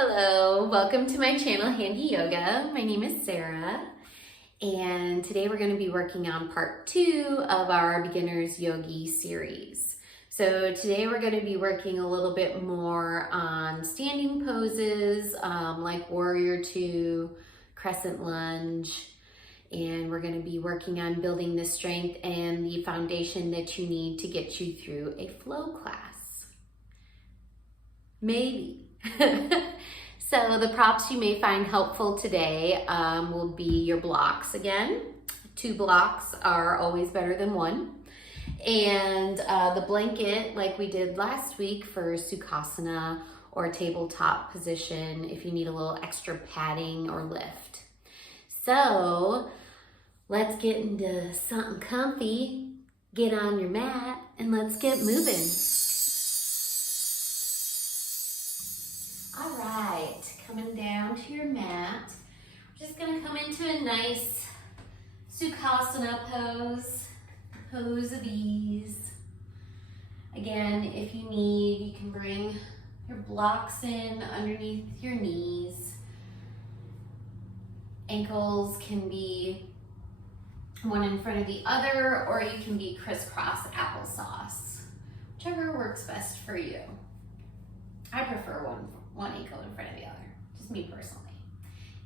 Hello, welcome to my channel, Handy Yoga. My name is Sarah, and today we're going to be working on part 2 of our Beginner's Yogi series. So today we're going to be working a little bit more on standing poses, like Warrior 2, Crescent Lunge, and we're going to be working on building the strength and the foundation that you need to get you through a flow class. Maybe. So the props you may find helpful today will be your blocks again. 2 blocks are always better than 1. And the blanket like we did last week for Sukhasana or tabletop position if you need a little extra padding or lift. So let's get into something comfy, get on your mat, and let's get moving. All right, coming down to your mat. We're just gonna come into a nice Sukhasana pose of ease. Again, if you need, you can bring your blocks in underneath your knees. Ankles can be one in front of the other, or you can be crisscross applesauce, whichever works best for you. I prefer one ankle in front of the other, just me personally.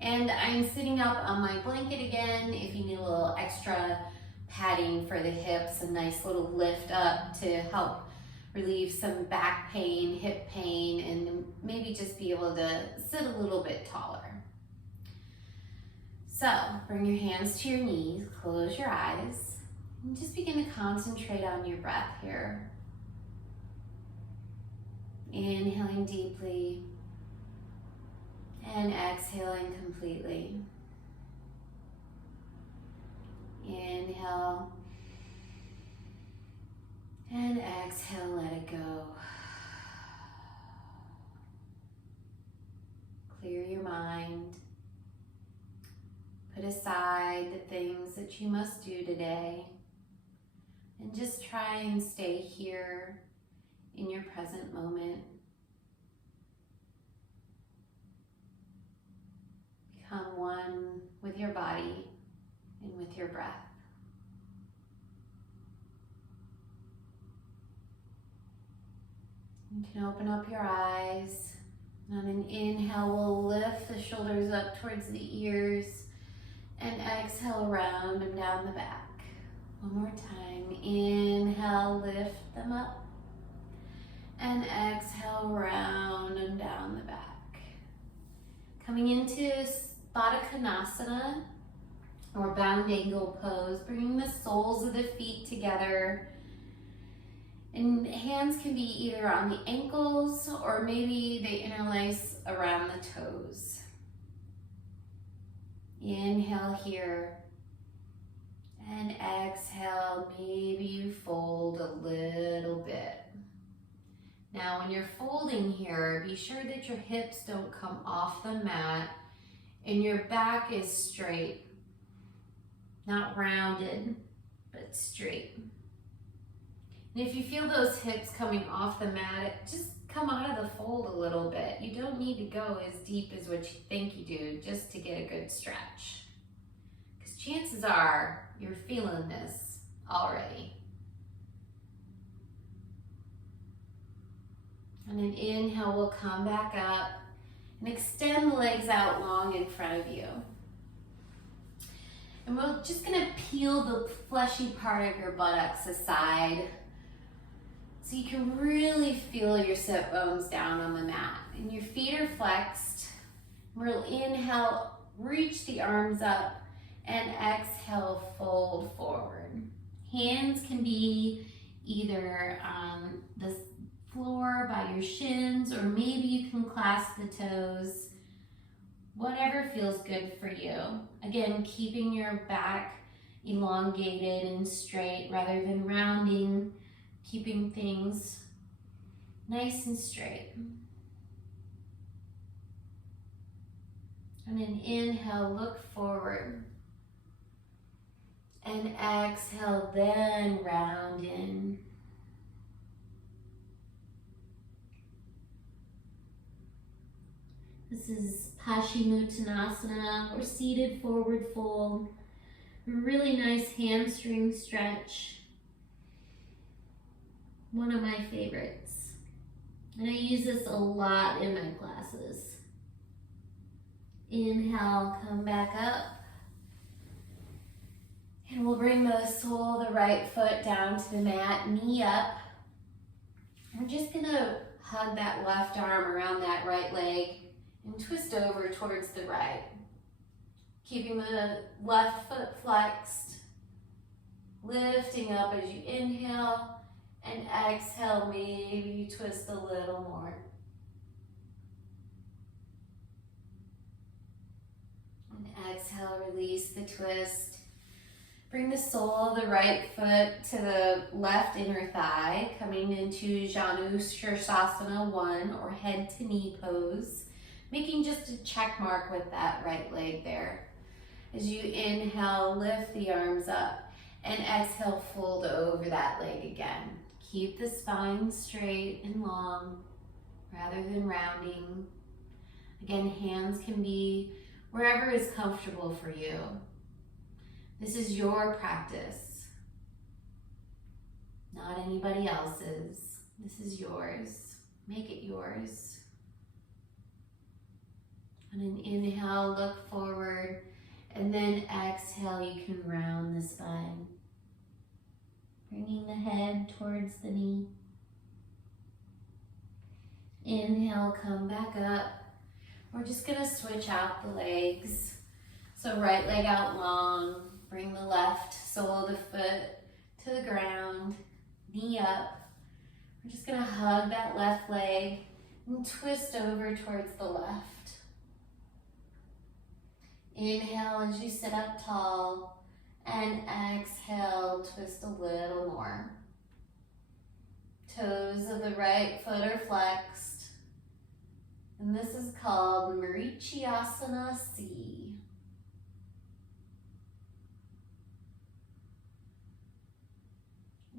And I'm sitting up on my blanket again. If you need a little extra padding for the hips, a nice little lift up to help relieve some back pain, hip pain, and maybe just be able to sit a little bit taller. So bring your hands to your knees, close your eyes, and just begin to concentrate on your breath here. Inhaling deeply and exhaling completely. Inhale and exhale, let it go. Clear your mind. Put aside the things that you must do today and just try and stay here in your present moment. Become one with your body and with your breath. You can open up your eyes. On an inhale, we'll lift the shoulders up towards the ears and exhale, round them down the back. One more time. Inhale, lift them up. And exhale, round them down the back. Coming into Baddha Konasana, or bound angle pose, bringing the soles of the feet together. And hands can be either on the ankles or maybe they interlace around the toes. Inhale here. And exhale, maybe you fold a little bit. Now when you're folding here, be sure that your hips don't come off the mat and your back is straight. Not rounded, but straight. And if you feel those hips coming off the mat, just come out of the fold a little bit. You don't need to go as deep as what you think you do just to get a good stretch. Because chances are you're feeling this already. On an inhale, we'll come back up and extend the legs out long in front of you. And we're just gonna peel the fleshy part of your buttocks aside so you can really feel your sit bones down on the mat. And your feet are flexed. We'll inhale, reach the arms up, and exhale, fold forward. Hands can be either on the floor by your shins, or maybe you can clasp the toes. Whatever feels good for you. Again, keeping your back elongated and straight rather than rounding, keeping things nice and straight. On an inhale, look forward. And exhale, then round in. This is Paschimottanasana, or seated forward fold. A really nice hamstring stretch. One of my favorites. And I use this a lot in my classes. Inhale, come back up. And we'll bring the sole of the right foot down to the mat, knee up. We're just gonna hug that left arm around that right leg and twist over towards the right. Keeping the left foot flexed, lifting up as you inhale, and exhale, maybe you twist a little more. And exhale, release the twist. Bring the sole of the right foot to the left inner thigh, coming into Janu Sirsasana 1, or head to knee pose, making just a check mark with that right leg there. As you inhale, lift the arms up, and exhale, fold over that leg again. Keep the spine straight and long rather than rounding. Again, hands can be wherever is comfortable for you. This is your practice, not anybody else's. This is yours. Make it yours. On an inhale, look forward, and then exhale, you can round the spine. Bringing the head towards the knee. Inhale, come back up. We're just gonna switch out the legs. So right leg out long. Bring the left sole of the foot to the ground, knee up. We're just gonna hug that left leg and twist over towards the left. Inhale as you sit up tall, and exhale, twist a little more. Toes of the right foot are flexed. And this is called Marichyasana C.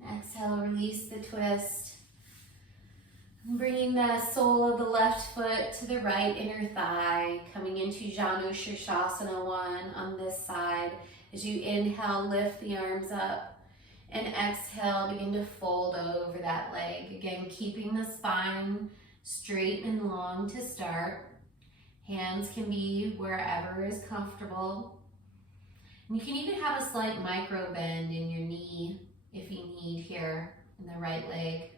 Exhale, release the twist. Bringing the sole of the left foot to the right inner thigh, coming into Janu Sirsasana 1 on this side. As you inhale, lift the arms up, and exhale, begin to fold over that leg. Again, keeping the spine straight and long to start. Hands can be wherever is comfortable. And you can even have a slight micro bend in your knee if you need here in the right leg.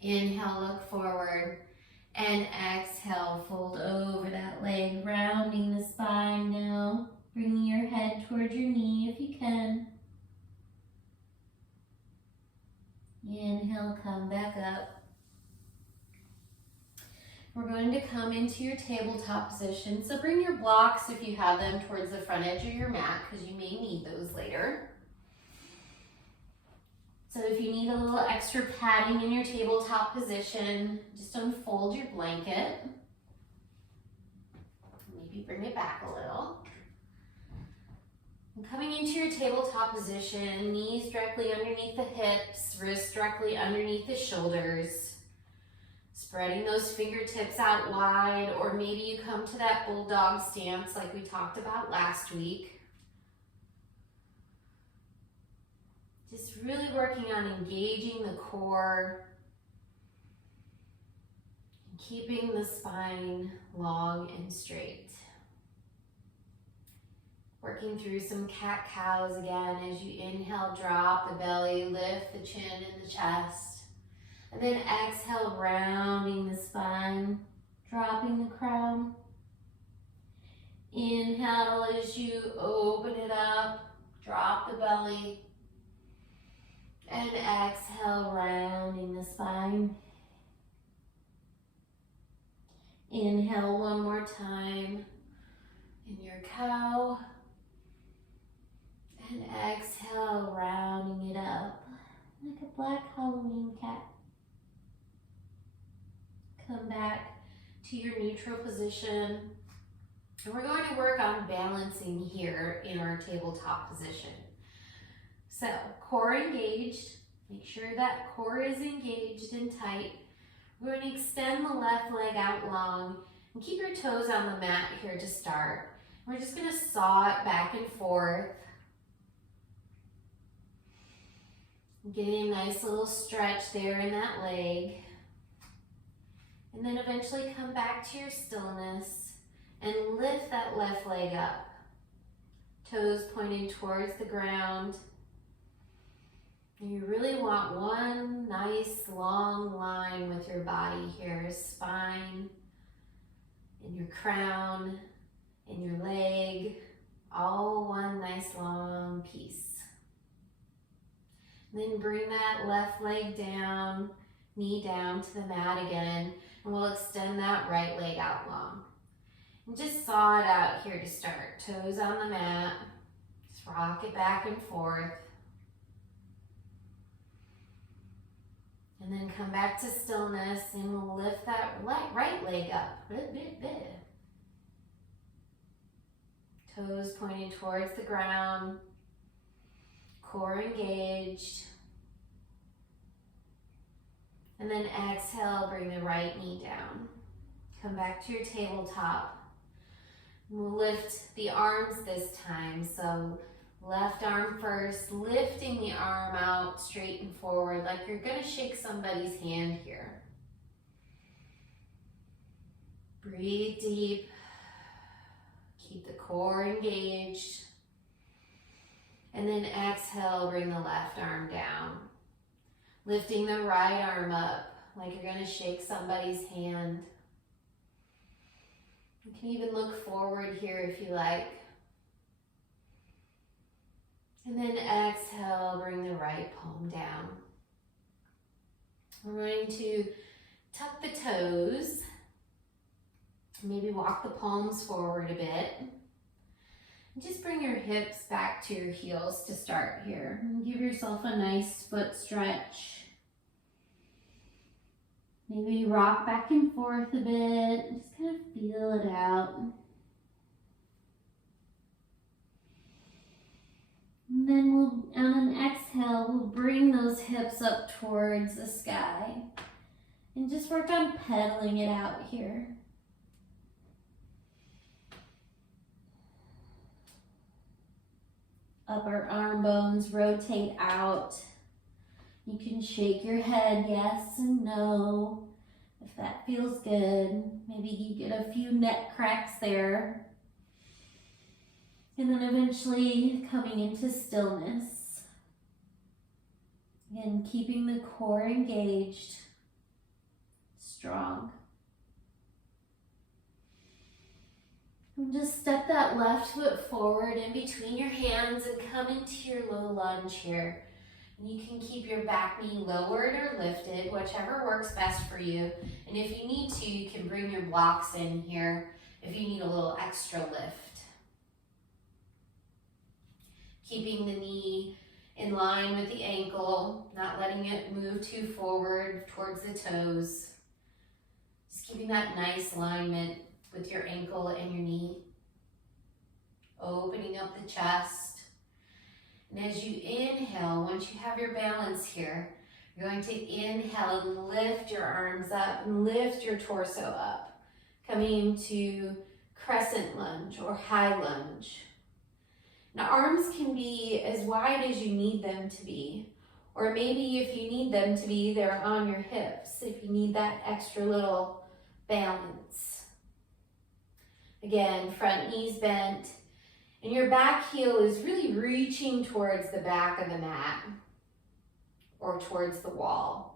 Inhale, look forward, and exhale, fold over that leg, rounding the spine now, bringing your head towards your knee if you can. Inhale, come back up. We're going to come into your tabletop position. So bring your blocks, if you have them, towards the front edge of your mat, because you may need those later. So if you need a little extra padding in your tabletop position, just unfold your blanket. Maybe bring it back a little. And coming into your tabletop position, knees directly underneath the hips, wrists directly underneath the shoulders. Spreading those fingertips out wide, or maybe you come to that bulldog stance like we talked about last week. Just really working on engaging the core and keeping the spine long and straight. Working through some cat-cows again. As you inhale, drop the belly, lift the chin and the chest. And then exhale, rounding the spine, dropping the crown. Inhale as you open it up, drop the belly. And exhale, rounding the spine. Inhale one more time in your cow. And exhale, rounding it up like a black Halloween cat. Come back to your neutral position. And we're going to work on balancing here in our tabletop position. So, core engaged. Make sure that core is engaged and tight. We're going to extend the left leg out long and keep your toes on the mat here to start. We're just going to saw it back and forth. Getting a nice little stretch there in that leg. And then eventually come back to your stillness and lift that left leg up. Toes pointing towards the ground. And you really want one nice long line with your body here. Spine and your crown and your leg. All one nice long piece. And then bring that left leg down, knee down to the mat again. And we'll extend that right leg out long. And just saw it out here to start. Toes on the mat. Just rock it back and forth. And then come back to stillness and we'll lift that right leg up. Toes pointing towards the ground. Core engaged. And then exhale, bring the right knee down. Come back to your tabletop. We'll lift the arms this time. So left arm first, lifting the arm out straight and forward like you're gonna shake somebody's hand here. Breathe deep. Keep the core engaged. And then exhale, bring the left arm down. Lifting the right arm up like you're gonna shake somebody's hand. You can even look forward here if you like. And then exhale, bring the right palm down. We're going to tuck the toes. Maybe walk the palms forward a bit. And just bring your hips back to your heels to start here. And give yourself a nice foot stretch. Maybe rock back and forth a bit. Just kind of feel it out. And then on an exhale, we'll bring those hips up towards the sky. And just work on pedaling it out here. Upper arm bones rotate out. You can shake your head yes and no if that feels good. Maybe you get a few neck cracks there. And then eventually coming into stillness. Again, keeping the core engaged, strong. And just step that left foot forward in between your hands and come into your low lunge here. And you can keep your back knee lowered or lifted, whichever works best for you. And if you need to, you can bring your blocks in here if you need a little extra lift. Keeping the knee in line with the ankle, not letting it move too forward towards the toes. Just keeping that nice alignment with your ankle and your knee. Opening up the chest. And as you inhale, once you have your balance here, you're going to inhale and lift your arms up and lift your torso up. Coming into crescent lunge or high lunge. Now arms can be as wide as you need them to be. Or maybe if you need them to be, they're on your hips. If you need that extra little balance. Again, front knees bent. And your back heel is really reaching towards the back of the mat. Or towards the wall.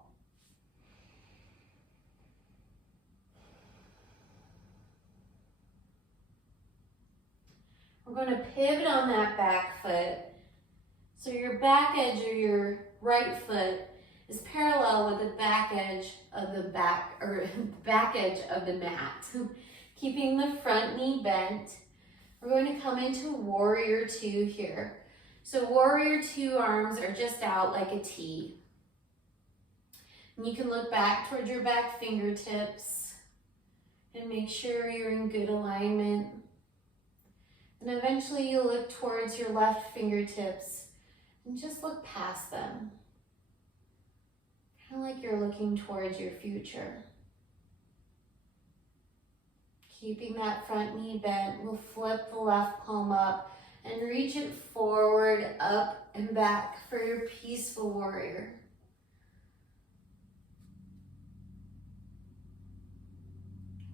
We're going to pivot on that back foot. So your back edge of your right foot is parallel with the back edge of the back edge of the mat. Keeping the front knee bent. We're going to come into warrior two here. So warrior two arms are just out like a T. And you can look back towards your back fingertips and make sure you're in good alignment. And eventually you'll look towards your left fingertips and just look past them. Kind of like you're looking towards your future. Keeping that front knee bent, we'll flip the left palm up and reach it forward, up and back for your peaceful warrior.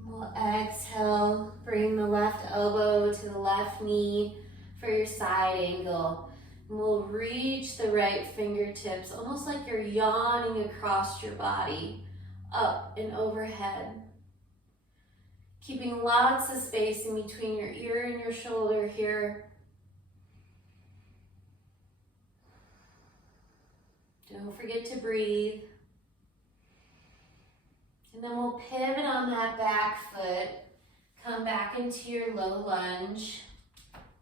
We'll exhale, bring the left elbow to the left knee for your side angle. And we'll reach the right fingertips, almost like you're yawning across your body, up and overhead. Keeping lots of space in between your ear and your shoulder here. Don't forget to breathe. And then we'll pivot on that back foot, come back into your low lunge.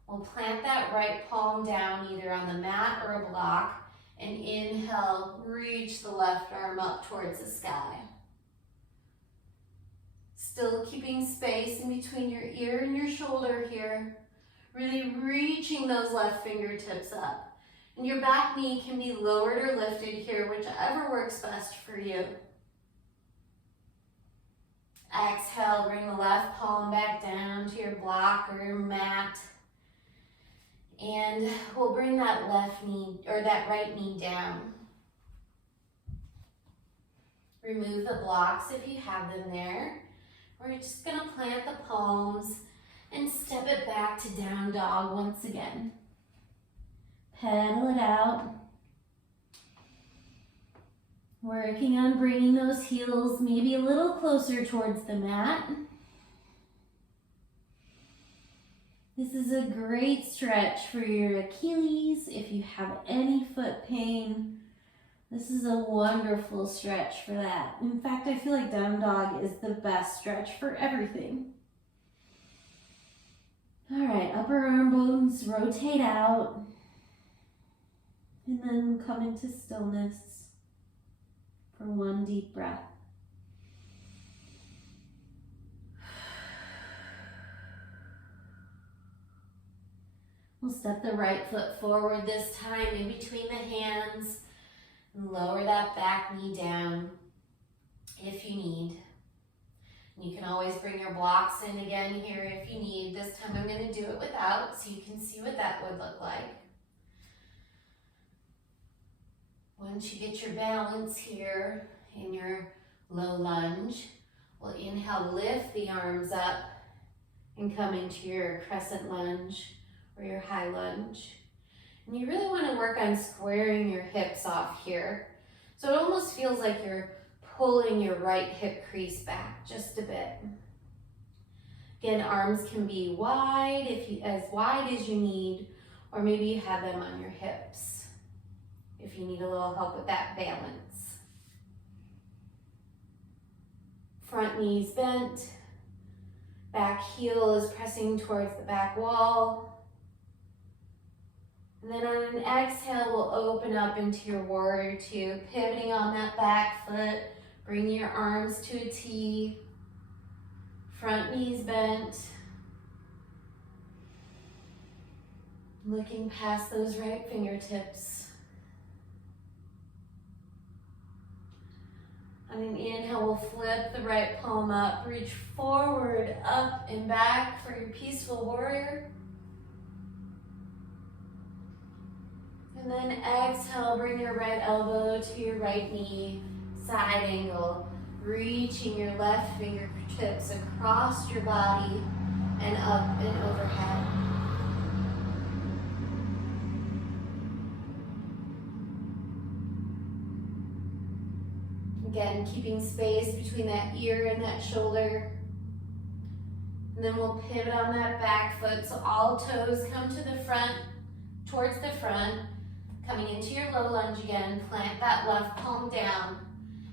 We'll plant that right palm down either on the mat or a block, and inhale, reach the left arm up towards the sky. Still keeping space in between your ear and your shoulder here, really reaching those left fingertips up. And your back knee can be lowered or lifted here, whichever works best for you. Exhale, bring the left palm back down to your block or your mat. And we'll bring that left knee, or that right knee down. Remove the blocks if you have them there. We're just gonna plant the palms and step it back to down dog once again. Pedal it out. Working on bringing those heels maybe a little closer towards the mat. This is a great stretch for your Achilles. If you have any foot pain, this is a wonderful stretch for that. In fact, I feel like down dog is the best stretch for everything. All right, upper arm bones rotate out. And then come into stillness for one deep breath. We'll step the right foot forward this time in between the hands. And lower that back knee down if you need. You can always bring your blocks in again here if you need. This time I'm going to do it without so you can see what that would look like. Once you get your balance here in your low lunge, we'll inhale, lift the arms up and come into your crescent lunge or your high lunge. And you really want to work on squaring your hips off here. So it almost feels like you're pulling your right hip crease back just a bit. Again, arms can be wide, as wide as you need, or maybe you have them on your hips if you need a little help with that balance. Front knees bent, back heel is pressing towards the back wall. And then on an exhale, we'll open up into your warrior two, pivoting on that back foot, bringing your arms to a T, front knees bent, looking past those right fingertips. On an inhale, we'll flip the right palm up, reach forward, up and back for your peaceful warrior. And then exhale, bring your right elbow to your right knee, side angle, reaching your left fingertips across your body and up and overhead. Again, keeping space between that ear and that shoulder. And then we'll pivot on that back foot so all toes come to the front, towards the front. Coming into your low lunge again, plant that left palm down.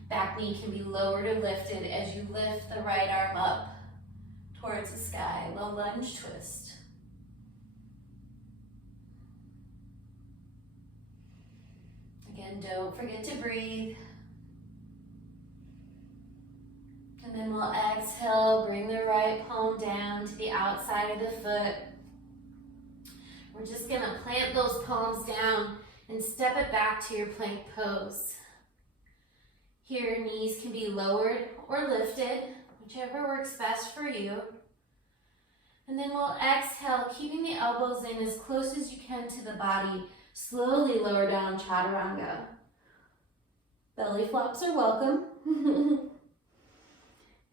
Back knee can be lowered or lifted as you lift the right arm up towards the sky. Low lunge twist. Again, don't forget to breathe. And then we'll exhale, bring the right palm down to the outside of the foot. We're just gonna plant those palms down and step it back to your plank pose. Here, knees can be lowered or lifted, whichever works best for you. And then we'll exhale, keeping the elbows in as close as you can to the body. Slowly lower down, chaturanga. Belly flops are welcome.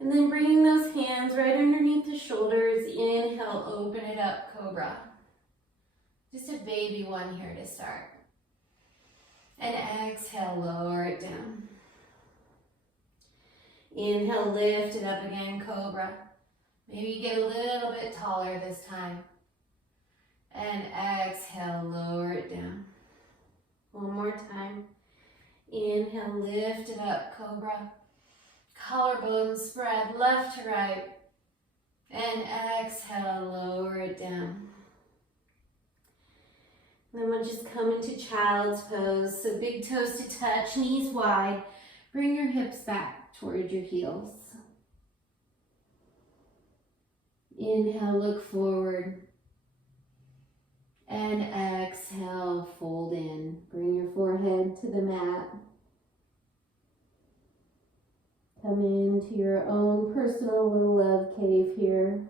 And then bringing those hands right underneath the shoulders. Inhale, open it up, cobra. Just a baby one here to start. And exhale, lower it down. Inhale, lift it up again, cobra. Maybe get a little bit taller this time. And exhale, lower it down. One more time. Inhale, lift it up, cobra. Collarbone spread left to right. And exhale, lower it down. Then we'll just come into child's pose. So big toes to touch, knees wide. Bring your hips back towards your heels. Inhale, look forward. And exhale, fold in. Bring your forehead to the mat. Come into your own personal little love cave here.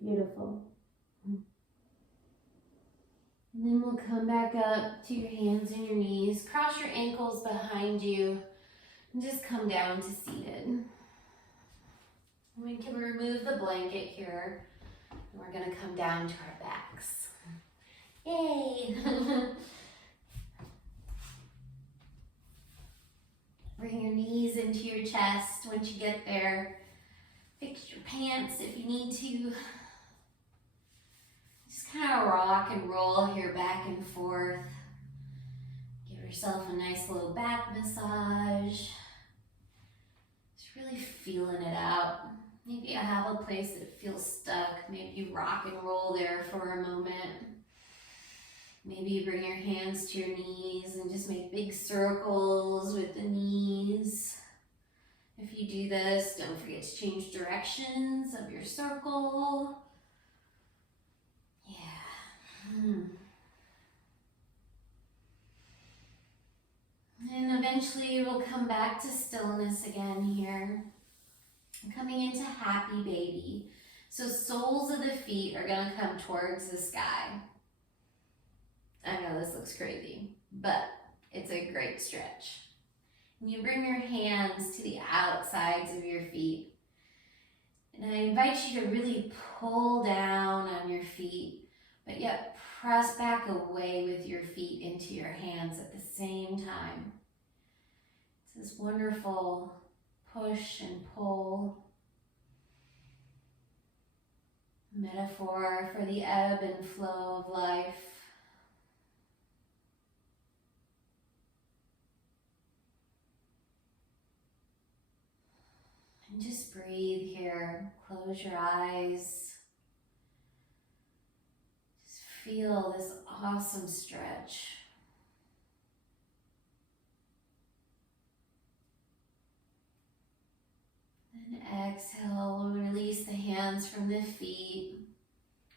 Beautiful. And then we'll come back up to your hands and your knees. Cross your ankles behind you and just come down to seated. We can remove the blanket here. And we're going to come down to our backs. Yay! Bring your knees into your chest once you get there. Fix your pants if you need to. Just kind of rock and roll here back and forth. Give yourself a nice little back massage. Just really feeling it out. Maybe you have a place that feels stuck. Maybe you rock and roll there for a moment. Maybe you bring your hands to your knees and just make big circles with the knees. If you do this, don't forget to change directions of your circle. Yeah. And eventually we'll come back to stillness again here. Coming into happy baby. So soles of the feet are going to come towards the sky. I know this looks crazy, but it's a great stretch. And you bring your hands to the outsides of your feet. And I invite you to really pull down on your feet, but yet press back away with your feet into your hands at the same time. It's this wonderful push and pull metaphor for the ebb and flow of life. And just breathe here. Close your eyes. Just feel this awesome stretch. And exhale, release the hands from the feet.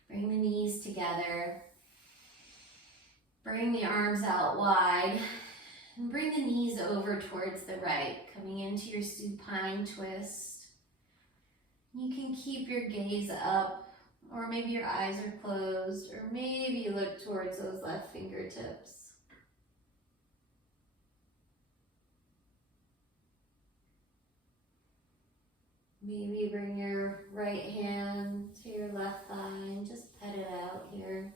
Bring the knees together. Bring the arms out wide. And bring the knees over towards the right, coming into your supine twist. You can keep your gaze up, or maybe your eyes are closed, or maybe you look towards those left fingertips. Maybe bring your right hand to your left thigh and just pet it out here.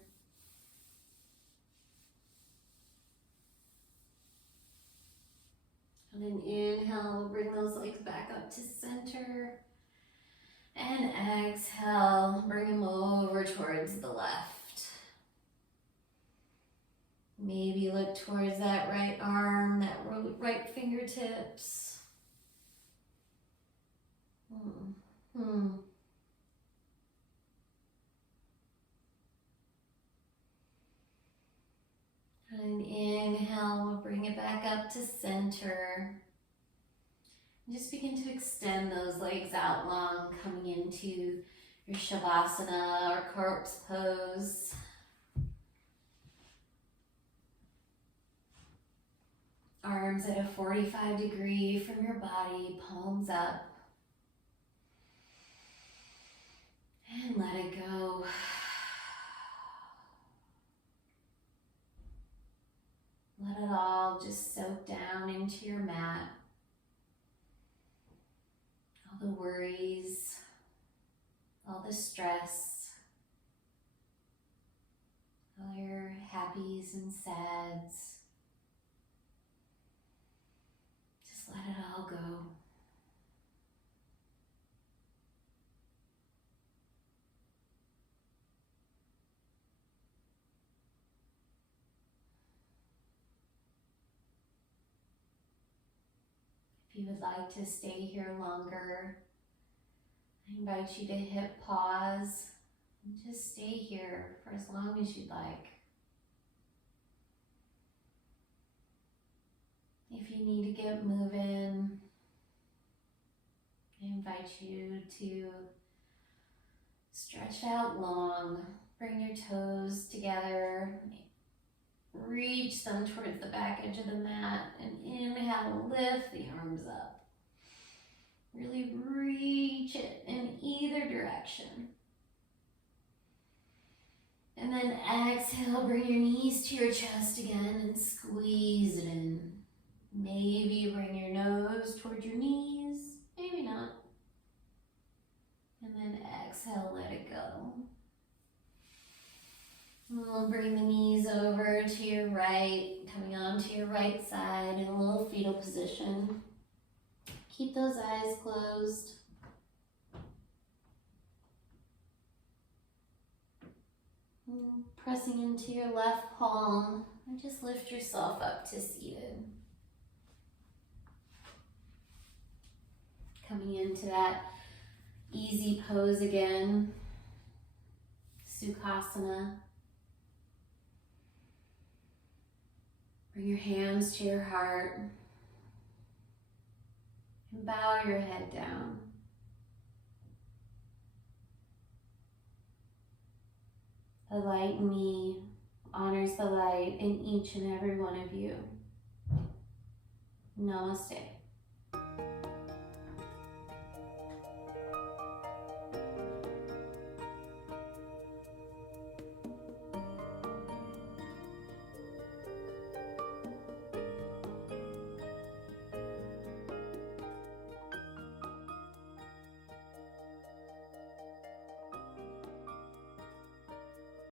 And then inhale, bring those legs back up to center. And exhale, bring them over towards the left. Maybe look towards that right arm, that right fingertips. And inhale, we'll bring it back up to center. And just begin to extend those legs out long, coming into your Shavasana or corpse pose. arms at a 45-degree from your body, palms up. And let it go. Let it all just soak down into your mat. All the worries, all the stress, all your happies and sads. Just let it all go. If you would like to stay here longer, I invite you to hit pause and just stay here for as long as you'd like. If you need to get moving, I invite you to stretch out long, bring your toes together, reach them towards the back edge of the mat, and inhale, lift the arms up. Really reach it in either direction. And then exhale, bring your knees to your chest again and squeeze it in. Maybe bring your nose towards your knees, maybe not. And then exhale, let it go. We'll bring the knees over to your right, coming onto your right side in a little fetal position. Keep those eyes closed. And pressing into your left palm, and just lift yourself up to seated. Coming into that easy pose again, Sukhasana. Bring your hands to your heart and bow your head down. The light in me honors the light in each and every one of you. Namaste.